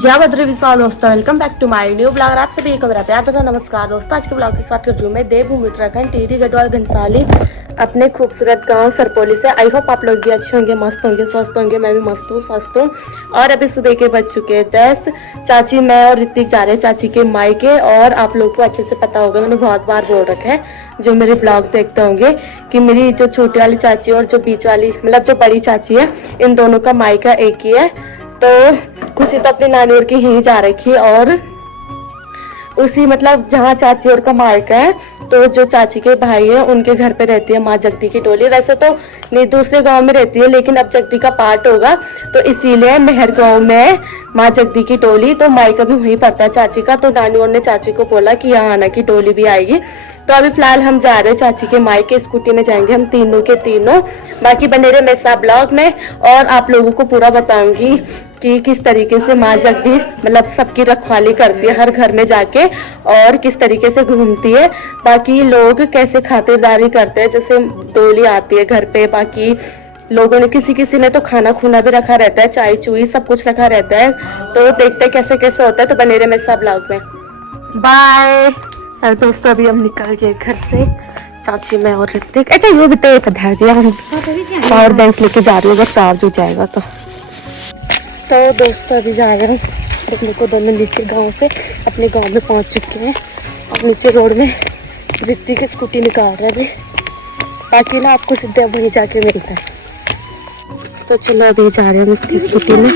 जय बद्री विशाल दोस्तों, welcome back to my new blog. आप सभी को मेरा प्यार तथा नमस्कार दोस्तों। आज के ब्लॉग की बात कर रही हूँ मैं देवभूमि उत्तराखंड टिहरी गढ़वाल घनसाली अपने खूबसूरत गांव सरपोली से। आई होप आप लोग भी अच्छे होंगे, मस्त होंगे, स्वस्थ होंगे। मैं भी मस्त हूँ, स्वस्थ हूँ। और अभी सुबह के बज चुके हैं 10। चाची, मैं और ऋतिक जा रहे हैं चाची के मायके। और आप लोग को अच्छे से पता होगा, मैंने बहुत बार बोल रखा है जो मेरे ब्लॉग देखते होंगे कि मेरी जो छोटी वाली चाची और जो बीच वाली मतलब जो बड़ी चाची है, इन दोनों का मायका एक ही है। तो खुशी तो अपनी नानी और की ही जा रखी और उसी मतलब जहाँ चाची और का मायका है, तो जो चाची के भाई है उनके घर पे रहती है माँ जगदी की टोली। वैसे तो नहीं दूसरे गांव में रहती है, लेकिन अब जगदी का पार्ट होगा तो इसीलिए मेहर गांव में माँ जगदी की टोली। तो मायका भी वहीं पड़ता है चाची का। तो नानी और ने चाची को बोला कि यहाँ आना की टोली भी आएगी। तो अभी फिलहाल हम जा रहे हैं चाची के मायके, स्कूटी में जाएंगे हम तीनों के तीनों। बाकी बने रहे मेरे साथ ब्लॉग में और आप लोगों को पूरा बताऊंगी कि किस तरीके से माँ जगदी मतलब सबकी रखवाली करती है हर घर में जाके और किस तरीके से घूमती है। बाकी लोग कैसे खातिरदारी करते हैं, जैसे डोली आती है घर पे। बाकी लोगों ने किसी ने तो खाना खूना भी रखा रहता है, चाय चुई सब कुछ रखा रहता है। तो देखते हैं कैसे कैसे होता है। तो बने रहे मेरे साथ ब्लॉग में। बाय दोस्तों, अभी हम निकल गए घर से, चाची मैं और ऋतिक। अच्छा ये भी तो पधार दिया, हम पावर बैंक लेके जा रही हूँ अगर चार्ज हो जाएगा तो दोस्तों अभी जा रहे हैं अपने को दोनों नीचे गांव से अपने गांव में पहुंच चुके हैं। और नीचे रोड में ऋतिक की स्कूटी निकाल रहे हैं। बाकी ना आपको सीधे वहीं जाके मिलता है। तो चलो अभी जा रहे हैं हम इसकी स्कूटी में।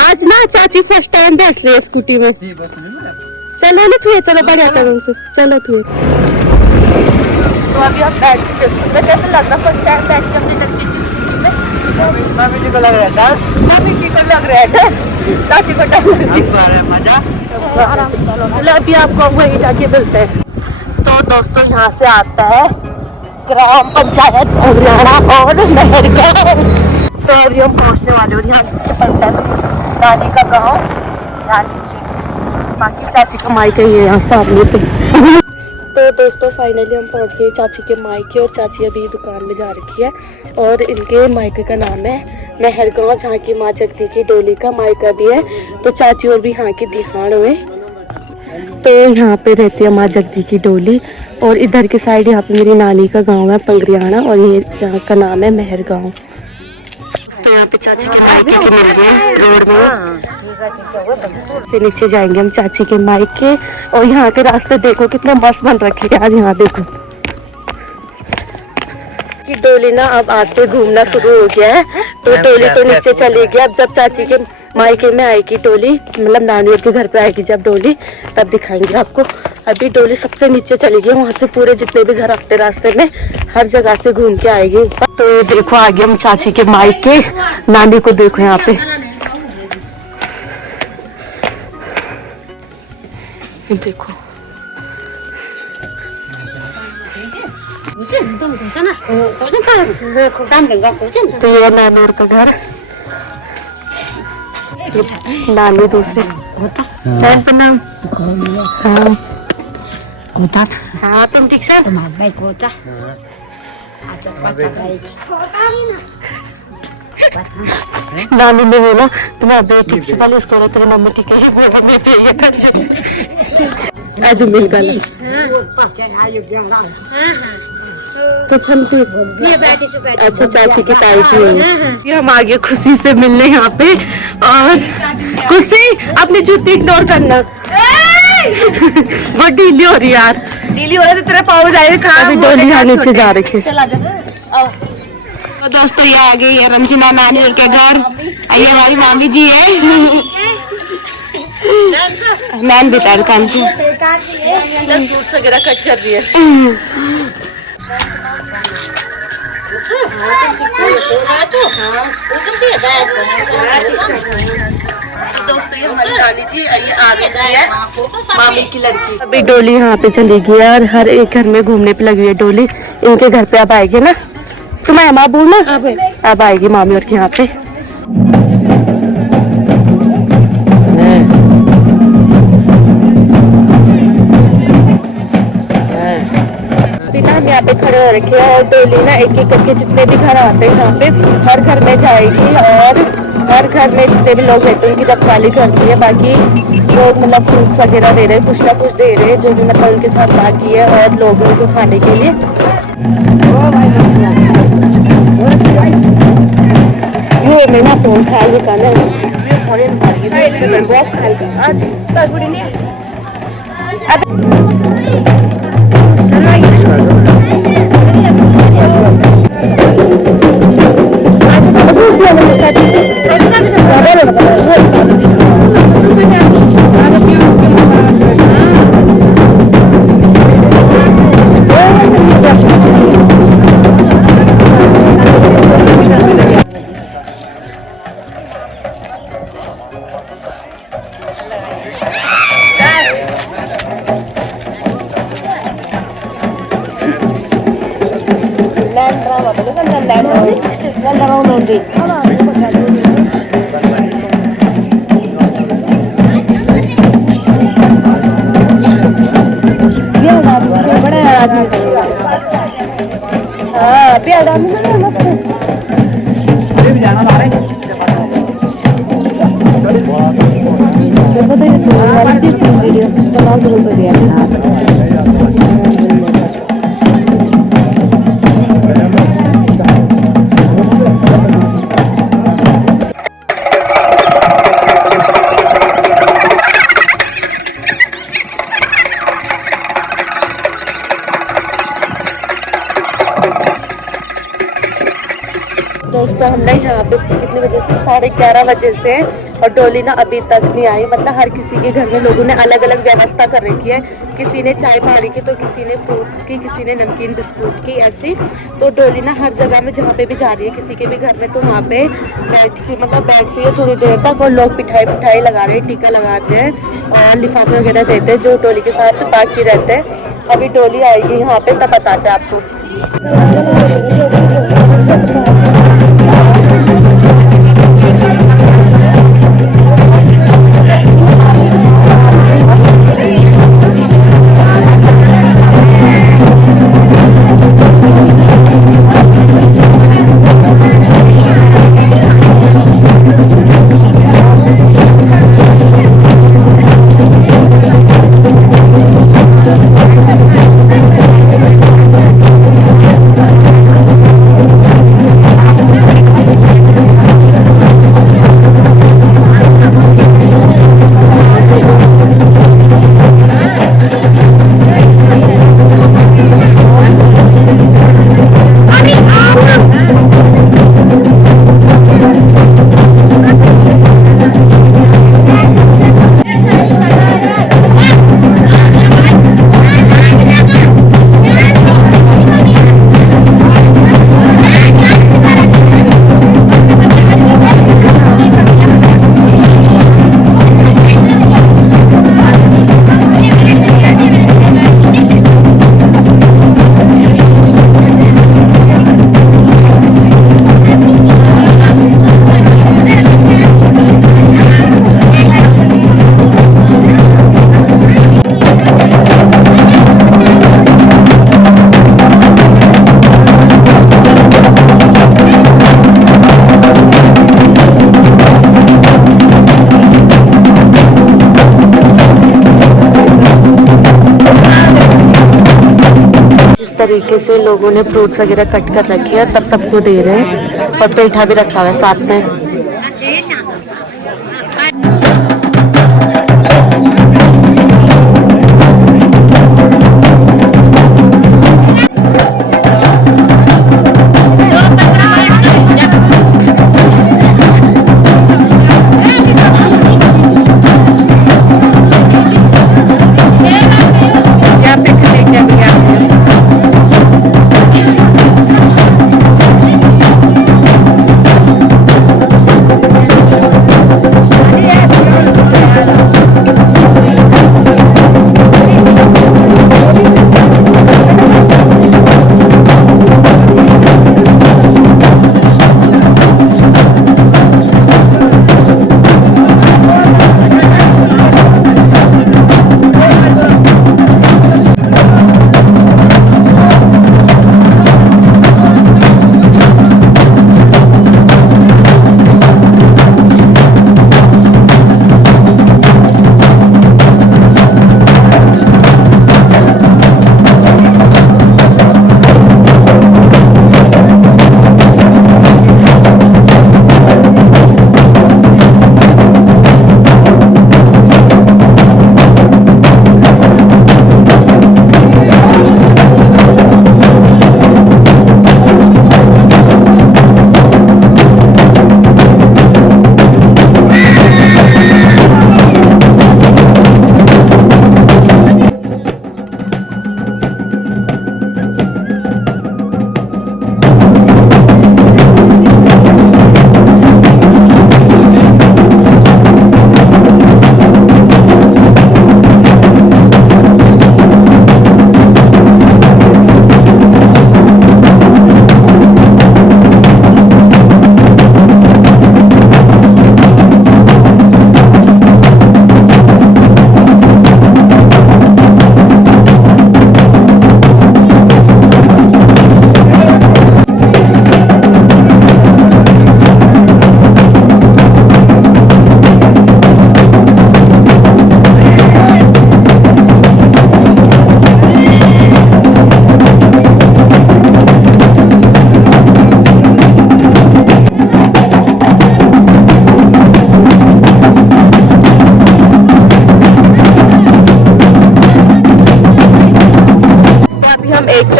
आज ना चाची फर्स्ट टाइम बैठ रही है स्कूटी में। चलो ना तुझे, चलो बढ़िया, चलो चलो तुझे। तो अभी हम बैठ चुके हैं स्कूटी में। कैसे लग रहा फर्स्ट टाइम बैठ के अपनी लड़की की स्कूटी में? मामी जी को लग रहा था, मामी जी को लग रहा था, चाची को डर लग रही है। मजा आराम से चलो अभी आपको वहीं जाके मिलते हैं। तो दोस्तों यहाँ से आता है ग्राम पंचायत हरियाणा और मेहरगढ़। तो अभी हम पहुँचने वाले और यहाँ से पड़ता है नानी का गाँव नानी जी। बाकी चाची का मायका ही है यहाँ सामने पे। तो दोस्तों फाइनली हम पहुंच गए चाची के मायके और चाची अभी दुकान में जा रखी है। और इनके मायके का नाम है मेहर गाँव, जहाँ की माँ जगदी की डोली का मायका भी है। तो चाची और भी यहाँ की दिहाड़ हुए। तो यहाँ पे रहती है माँ जगदी की डोली। और इधर के साइड यहाँ पे मेरी नानी का गाँव है पंगरियाना और ये यहाँ का नाम है मेहर गाँव। तो यहाँ पे चाची के मायके भी मिल रहे हैं रोड में। से नीचे जाएंगे हम चाची के मायके। और यहाँ के रास्ते देखो कितने मस्त बन रखे हैं यार। यहाँ देखो कि डोली ना अब आगे घूमना शुरू हो गया है। तो डोली तो नीचे चली गई। अब जब चाची के मायके में आएगी डोली, मतलब नानी के घर पे आएगी जब डोली, तब दिखाएंगे आपको। अभी डोली सबसे नीचे चली गई, वहाँ से पूरे जितने भी घर आते रास्ते में हर जगह से घूम के आएगी। तो ये देखो आगे हम चाची के मायके, नानी को देखो यहाँ पे देखो। तो ये नानी का घर, नानी दूसरे हाँ तुम ठीक से नानी ने बोला तुम्हारा बेटी ठीक से पहले इसको तेरे मम्मी ठीक है बोला मैं आज मिल गया। तो अच्छा चाची की ताई जी हम आगे खुशी से मिलने यहाँ पे। और खुशी अपनी जूती इग्नोर करना, वो ढीली हो रही यार, ढीली हो रही है तो तेरे पाँव जाएगा। अभी डोली यहाँ नीचे जा रखी। तो दोस्तों ये आ गई है रंजना नानी के घर। ये हमारी मामी जी है मैन बितार काम की सूट्स वगैरह कट कर रही है। दोस्तों ये हमारी नानी जी, ये आरुषि है मामी की लड़की। अभी डोली यहाँ पे चली गई और हर एक घर में घूमने पे लगी है डोली। इनके घर पे अब आएगी ना, तुम्हारे माँ बोलना अब आएगी मामी और यहाँ पे। हम यहाँ पे खड़े हो रखे हैं और डोली ना एक एक करके जितने भी घर आते हैं यहाँ पे हर घर में जाएगी और हर घर में जितने भी लोग रहते हैं उनकी रखवाली करती है। बाकी लोग मतलब फ्रूट्स वगैरह दे रहे हैं, कुछ ना कुछ दे रहे हैं जो भी मतलब उनके साथ बाकी है और लोगों को खाने के लिए। ये मेरा फोन ख्याल निकालना है बहुत ख्याल दोस्तों हम ना यहाँ पे कितने बजे से 11:30 बजे से और डोली ना अभी तक नहीं आई। मतलब हर किसी के घर में लोगों ने अलग अलग व्यवस्था कर रखी है। किसी ने चाय पानी की तो किसी ने फ्रूट्स की, किसी ने नमकीन बिस्कुट की, ऐसी। तो डोली ना हर जगह में जहाँ पे भी जा रही है किसी के भी घर में तो वहाँ पे बैठ रही है थोड़ी देर तक। और लोग पिठाई लगा रहे हैं, टीका लगाते हैं और लिफाफे वगैरह देते हैं जो डोली के साथ बाकी रहते हैं। अभी डोली आएगी यहाँ पे तब बताते हैं आपको। तरीके से लोगों ने फ्रूट्स वगैरह कट कर रखी है तब सबको दे रहे हैं और पेठा भी रखा हुआ है साथ में।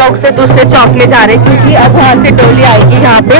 चौक से दूसरे चौक में जा रहे हैं क्योंकि अब वहाँ से डोली आएगी यहाँ पे।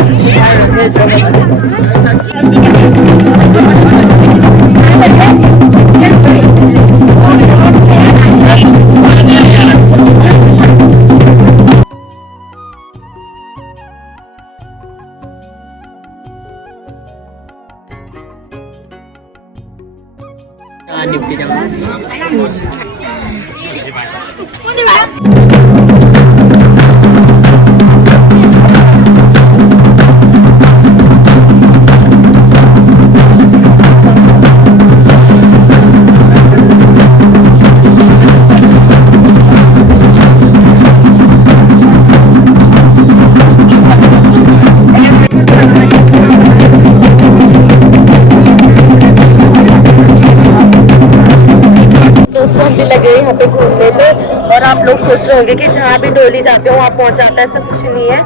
यहाँ पे घूमने में, और आप लोग सोच रहे होंगे कि जहाँ भी डोली जाते हो वहाँ पहुँच जाता है, ऐसा कुछ नहीं है।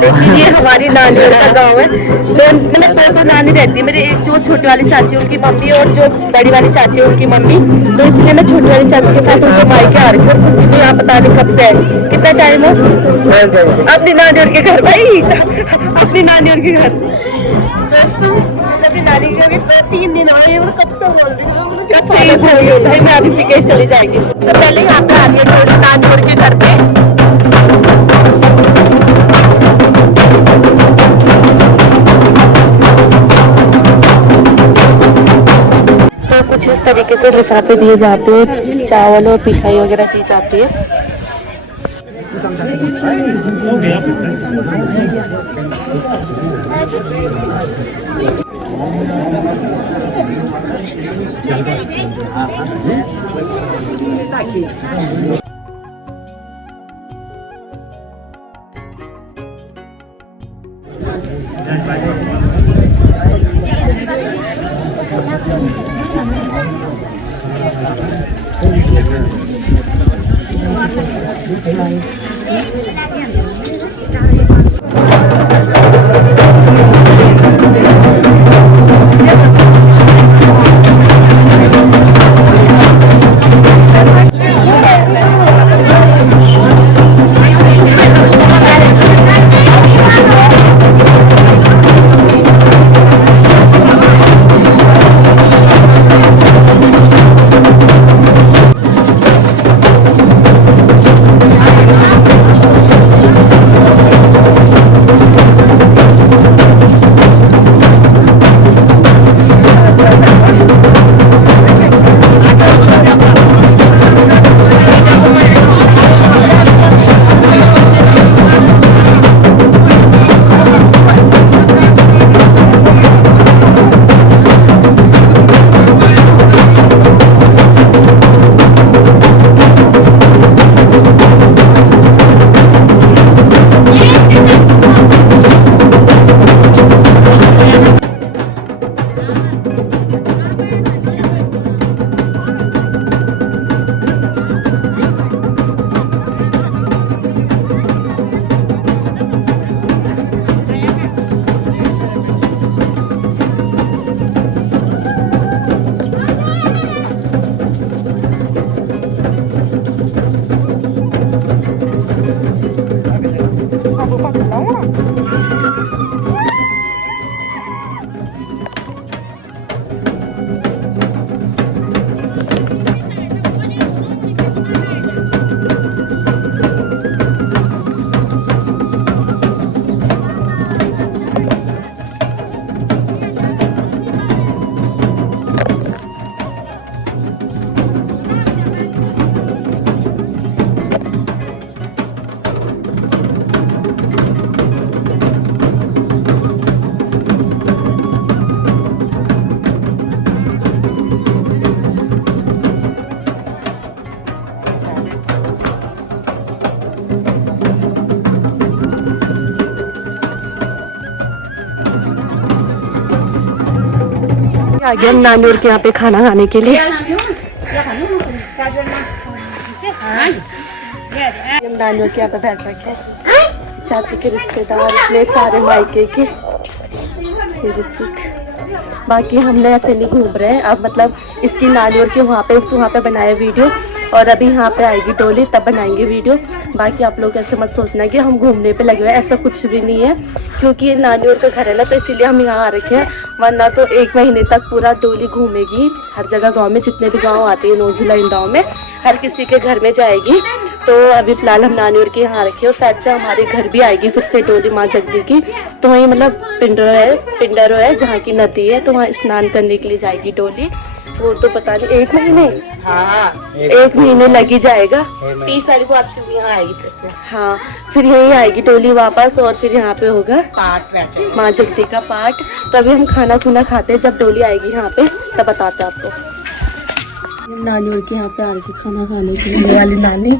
लेकिन ये हमारी नानी का गांव है। मतलब दो तो नानी रहती है, मेरे एक जो छोटी वाली चाची उनकी मम्मी और जो बड़ी वाली चाची है उनकी मम्मी, तो इसलिए मैं छोटी वाली चाची के साथ उनके मायके आ रही हूँ। खुशी को यहाँ पता नहीं कब से है, कितना टाइम हो अपनी नानी और के घर भाई, अपनी नानी और के घर दोस्तों, अपनी नानी के घर 3 दिन हुए, कब से बोल रही हूँ भाई, मैं अभी सीखे चली जाएगी। तो पहले यहाँ पे आ गई थोड़ी नानी और के घर पे। तो कुछ इस तरीके से लिफाफे दिए जाते हैं, चावल और मिठाई वगैरह दी जाती है। आ गया नानी और के यहाँ पे खाना खाने के लिए। नानी और के यहाँ पे बैठ रखे हैं चाची के रिश्तेदार, इतने सारे मायके के। बाकी हमने ऐसे नहीं घूम रहे हैं अब, मतलब इसकी नानी और के वहाँ पे बनाया वीडियो, और अभी यहाँ पे आएगी डोली तब बनाएंगे वीडियो। बाकी आप लोग ऐसे मत सोचना कि हम घूमने पे लगे हुए हैं, ऐसा कुछ भी नहीं है, क्योंकि ये नानी और का घर है ना, तो इसीलिए हम यहाँ आ रखे हैं। वरना तो 1 महीने तक पूरा डोली घूमेगी हर जगह, गाँव में जितने भी गाँव आते हैं नोजिला इन गाँव में, हर किसी के घर में जाएगी। तो अभी फिलहाल हम नानी और के यहाँ रखे और शायद से हमारे घर भी आएगी फिर से डोली माँ जगदी की। तो वहीं मतलब पिंडरो है जहाँ की नदी है, तो वहाँ स्नान करने के लिए जाएगी डोली। वो तो पता नहीं 1 महीने, हाँ 1 महीने लग ही जाएगा। 30 तारीख को आपसे यहाँ आएगी फिर से। हाँ फिर यहीं आएगी डोली वापस, और फिर यहाँ पे होगा पाठ माँ जगदी का पाठ। तो अभी हम खाना खुना खाते हैं, जब डोली आएगी यहाँ पे तब बताते हैं आपको। नानी और के यहाँ पे आ रही थी खाना खाने के लिए, वाली नानी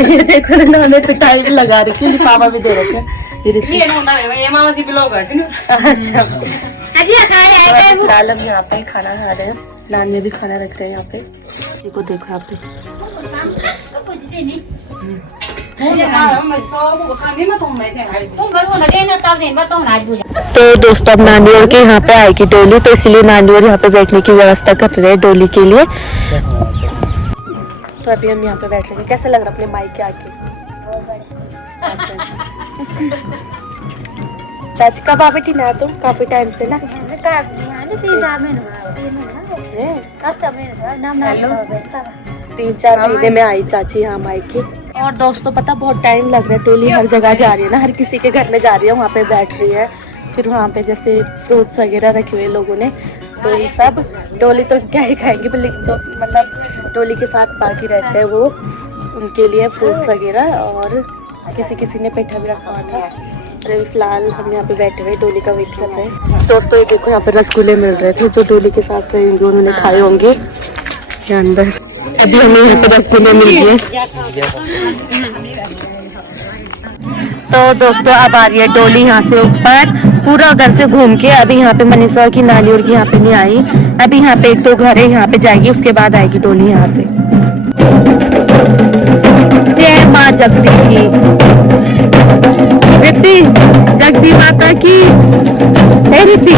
ये देखो ना, नानी पे टाइम लगा रही थी, लिफाफा भी दे रखे। फिलहाल हम यहाँ पे खाना खा रहे हैं, नानी भी खाना रख रहे हैं यहाँ पे। इसी को देखो यहाँ पे। तो दोस्तों अब नानी और के यहाँ पे आएगी डोली, तो इसलिए नानी और यहाँ पे बैठने की व्यवस्था कर रहे हैं डोली के लिए। तो अभी हम यहाँ पे बैठ रहे हैं। कैसा लग रहा अपने माइक के आके? चाची कब आ बेटी ना, तुम काफी टाइम से ना। 3-4 महीने में आई चाची यहाँ मायके। और दोस्तों पता बहुत टाइम लग रहा है, डोली हर जगह जा रही है ना, हर किसी के घर में जा रही है, वहाँ पे बैठ रही है। फिर वहाँ पे जैसे फ्रूट्स वगैरह रखे हुए लोगों ने, तो ये सब डोली तो क्या ही खाएंगे, लेकिन जो मतलब डोली के साथ बाकी रहते हैं वो उनके लिए फ्रूट्स वगैरह, और किसी ने पेठा भी रखा हुआ था। अभी फिलहाल हम यहाँ पे बैठे हुए डोली का वेट कर रहे हैं। दोस्तों ये देखो यहाँ पे रसगुल्ले मिल रहे थे, जो डोली के साथ रहेंगे उन्होंने खाए होंगे के अंदर। अभी हमें यहाँ पे रसगुल्ले मिल गए। तो दोस्तों अब आ रही है डोली यहाँ से ऊपर, पूरा घर से घूम के। अभी यहाँ पे मनीषा की नानी और की यहाँ पे नहीं आई, अभी यहाँ पे 1-2 घर है, यहाँ पे जाएगी, उसके बाद आएगी डोली यहाँ से। जय माँ जगदी की, रिद्धि जगदी माता की, हे रिद्धि।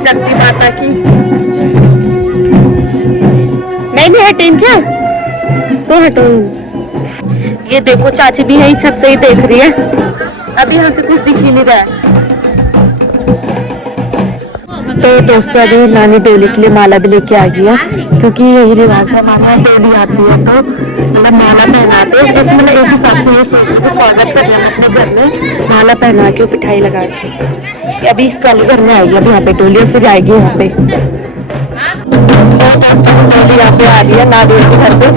शक्ति माता की नहीं हटें क्या, तो हटो। ये देखो चाची भी यही छत से ही देख रही है, अभी यहाँ से कुछ दिख ही नहीं रहा है। तो दोस्तों अभी नानी डोली के लिए माला भी लेके आ गई है, क्योंकि यही रिवाज है, माला डोली आती है तो मतलब माला पहनाते हैं। बस मतलब एक हिसाब से ये सोचते हैं स्वागत करना है अपने घर में, माला पहना के पिठाई लगा के। अभी इस वाले घर में आएगी, अब यहाँ पे डोली, और फिर आएगी यहाँ पे। तो दोस्तों डोली यहाँ पे आ रही है नानी के घर पे।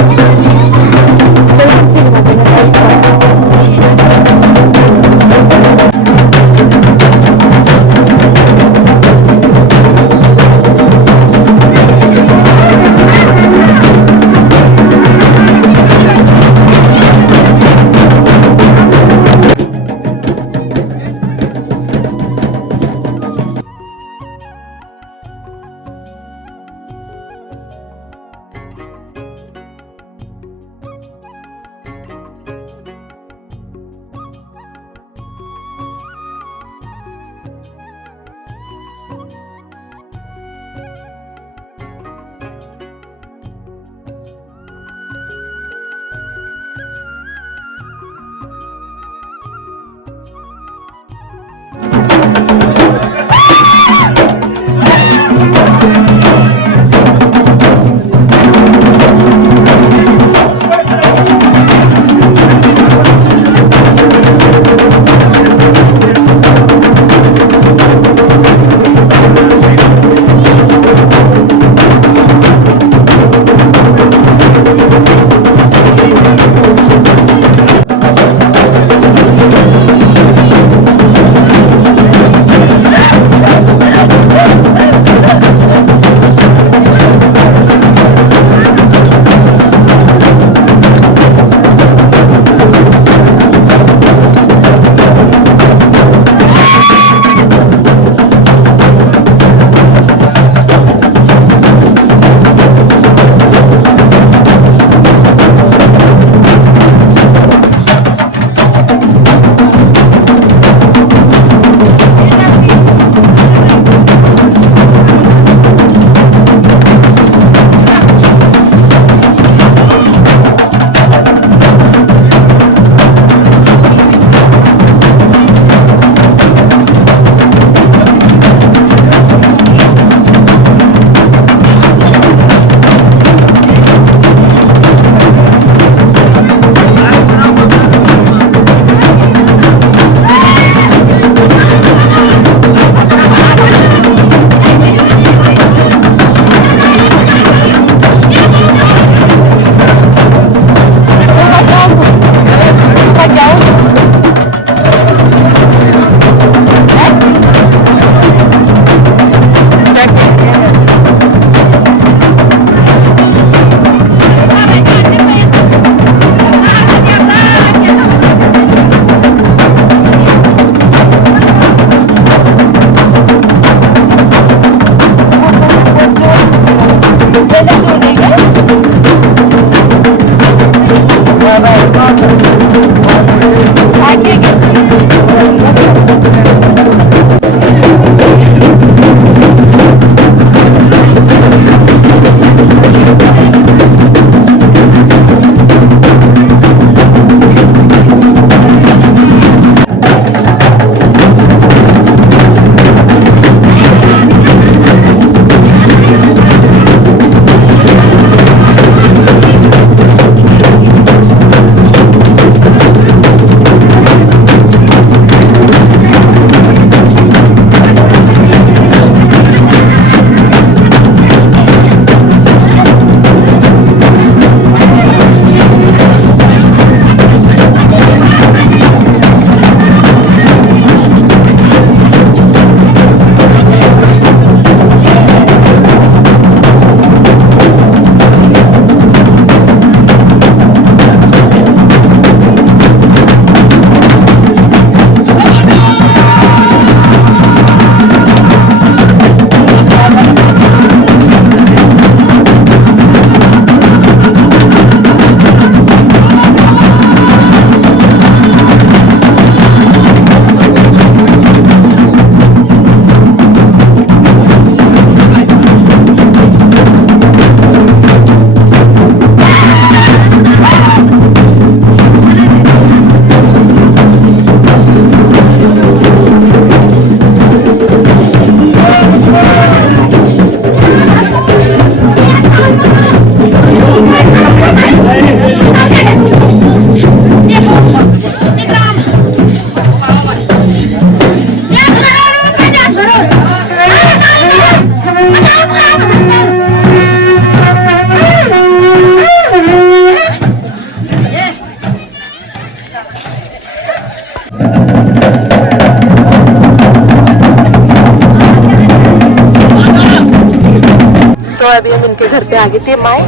तो अभी हम इनके घर पे आ गए थे माए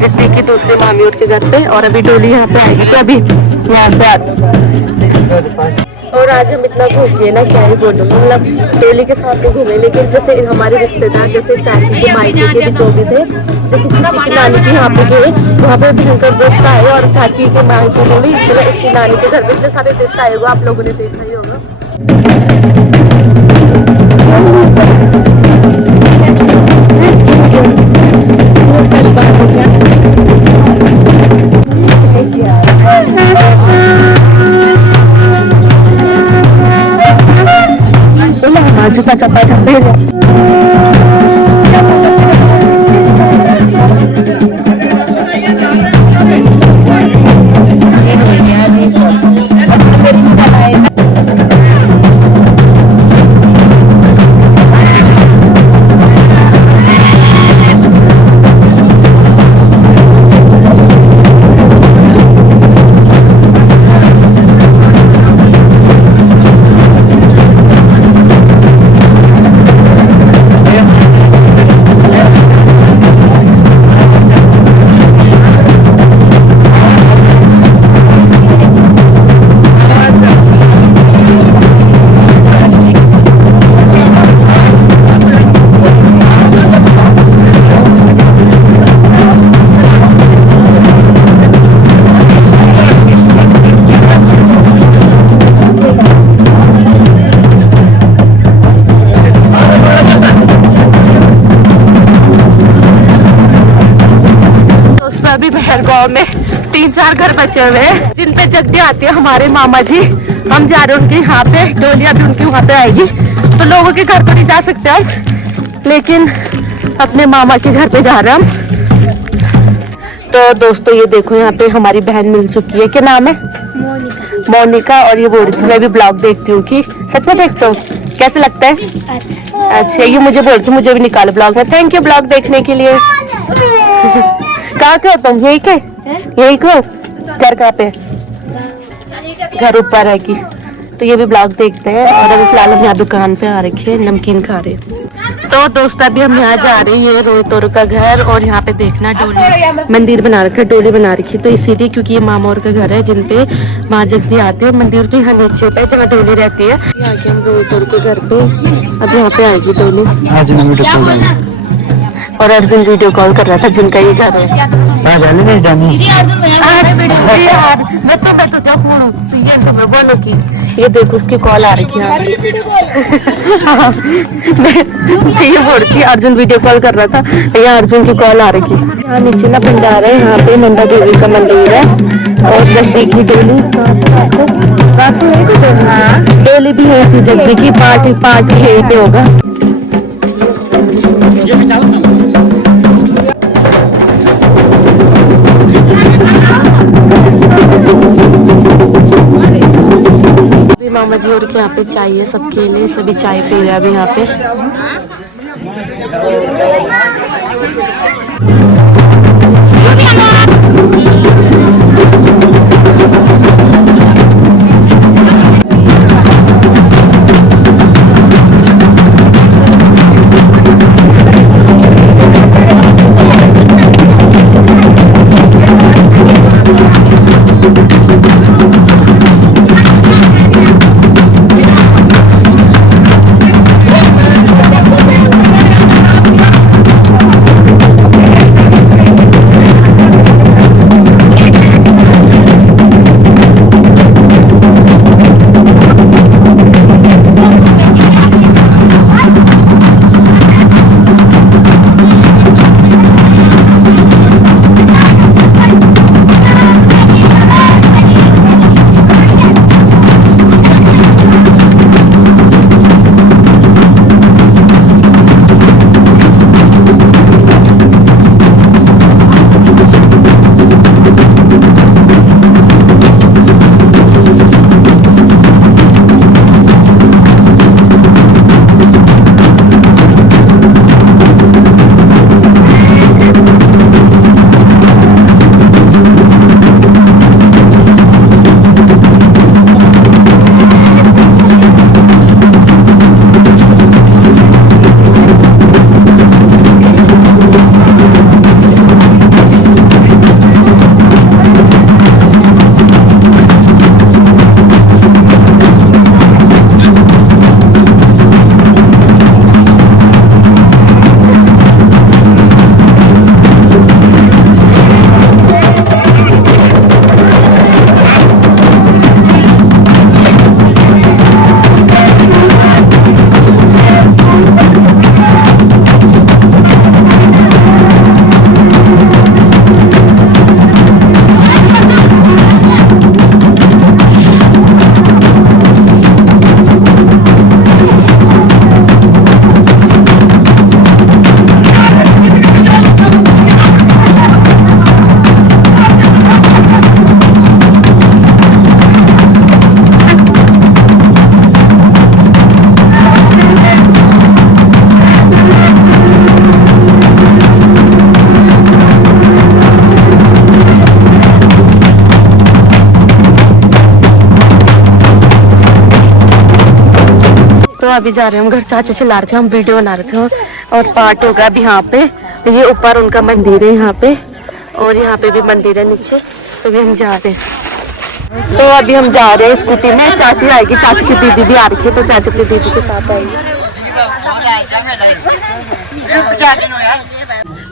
रिद्धि की दूसरी मामी उनके घर पे, और अभी डोली यहाँ पे आएगी तो अभी यहाँ से और आज हम इतना घूम गए ना क्या ही बोलूँ, मतलब डोली के साथ भी घूमे, लेकिन जैसे हमारे रिश्तेदार जैसे चाची के मायके के भी जो भी थे, जैसे किसी की नानी के यहाँ पे गए वहाँ पे भयंकर दृश्य आए, और चाची के मायके में भी मतलब इसकी नानी के घर में इतने सारे दृश्य आए होगा, आप लोगों ने देखा ही होगा। जूता चप्पा चप्पे गांव में 3-4 घर बचे हुए हैं जिन पे जल्दी आती है हमारे मामा जी। हम जा रहे हैं उनके यहाँ पे, डोलिया भी उनके वहाँ पे आएगी, तो लोगों के घर तो नहीं जा सकते हम, लेकिन अपने मामा के घर पे जा रहे हैं हम। तो दोस्तों ये देखो यहाँ पे हमारी बहन मिल चुकी है, क्या नाम है? मोनिका। और ये बोल रही थी मैं भी ब्लॉग देखती हूँ, कि सच में देखता हूँ, कैसे लगता है? अच्छा ये मुझे बोलती मुझे भी निकालो ब्लॉग में। थैंक यू ब्लॉग देखने के लिए। कहाँ के हो तुम? यही के? यही को? घर कहाँ पे? घर ऊपर है की। तो ये भी ब्लॉग देखते हैं। और अभी फिलहाल हम यहाँ दुकान पे आ रखे हैं, नमकीन खा रहे हैं। तो दोस्त अभी हम यहाँ जा रहे हैं, ये रोहित और का घर, और यहाँ पे देखना डोली मंदिर बना रखा है, डोली बना रखी। तो इसीलिए क्योंकि ये मामा और का घर है जिन पे माँ जगती आती है, और मंदिर तो यहाँ नीचे पे जहाँ डोली रहती है। यहाँ के हम रोहित और के घर पे, अब यहाँ पे आएगी डोली। और अर्जुन वीडियो कॉल कर रहा था जिनका ये घर है। मैं तो क्या फोन ये तो मैं बोलो कि ये देखो उसकी कॉल आ रही है। मैं ये बोल रही अर्जुन वीडियो कॉल कर रहा था, यहाँ अर्जुन की कॉल आ रही है। यहाँ नीचे ना भंडार है, यहाँ पे नंदा देवी का मंदिर है और जगदी की डोली डोली भी है थी, जगदी की पार्टी यही पे होगा। मामा जी और के यहाँ पे चाय है सबके लिए, सभी चाय पी रहे हैं अभी यहाँ पे। तो अभी जा रहे हैं हम घर, चाचा चिल्ला रहे थे, हम वीडियो बना रहे थे और पार्ट होगा अभी यहाँ पे। ये ऊपर उनका मंदिर है यहाँ पे और यहाँ पे भी मंदिर है नीचे, तो अभी हम जा रहे हैं। तो अभी हम जा रहे हैं स्कूटी में, चाची आएगी, चाची की दीदी भी आ रही है, तो चाची की दीदी के साथ आएगी।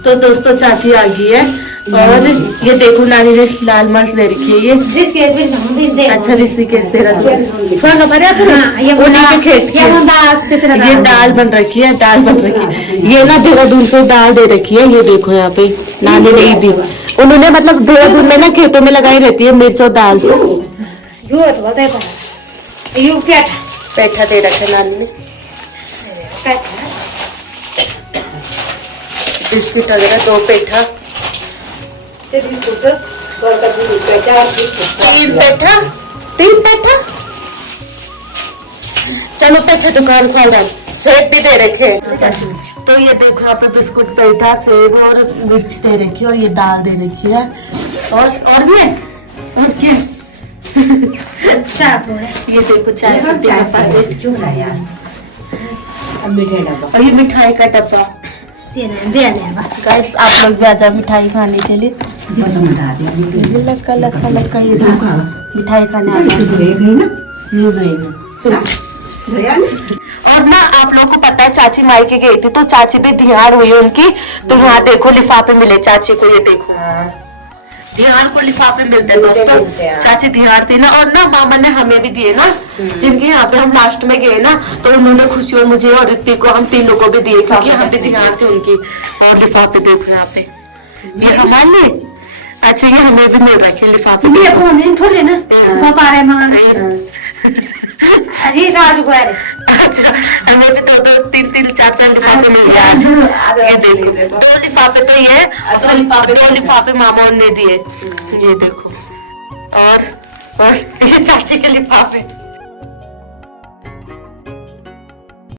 तो दोस्तों चाची आ गई है और ये देखो नानी ने लाल मर्च दे रखी है, ये अच्छा ऋषिकेश दे रहा है। ये दाल बन रखी है, दाल बन रखी है, ये ना देहरादून से दाल दे रखी है। ये देखो यहाँ पे नानी ने दी, उन्होंने मतलब देहरादून में ना खेतों में लगाई रहती है मिर्च और दाल। पेठा दे रखा है नानी ने, बिस्किट वगैरह 2 पेठा, 3 पेठा। चलो पेठा दुकान खोल रहा, सेब भी दे रखे। तो ये देखो यहाँ पे बिस्कुट, पेठा, सेब और मिर्च दे रखी है और ये दाल दे रखी है और भी है और क्या ये देखो चाय पत्ती का पैकेट और ये मिठाई का डब्बा। गाइस आप लोग भी आ जाओ मिठाई खाने के लिए। लक्का लक्का लक्का ये मिठाई खाने आ जाओ। और ना आप लोगों को पता है चाची मायके गई थी तो चाची पे ध्यान हुई उनकी, तो यहाँ देखो लिफाफे मिले चाची को, ये देखो ध्यान को लिफाफे मिलते हैं दोस्तों। चाची ध्यान थी ना, और ना मामा ने हमें भी दिए ना, जिनके यहाँ पे हम लास्ट में गए ना, तो उन्होंने खुशियों मुझे और रित्ती को, हम तीनों को भी दिए क्योंकि हम पे ध्यान थी उनकी। और लिफाफे देखो यहाँ पे, ये हमारे लिए, अच्छा ये हमें भी मिल रखे लिफाफे। अरे राजकुमार अच्छा हमें भी दो तीन चार लिफाफे मिल गए आज। ये देखो दो लिफाफे तो ये दो लिफाफे मामा ने दिए, ये देखो। और ये चाची के लिफाफे।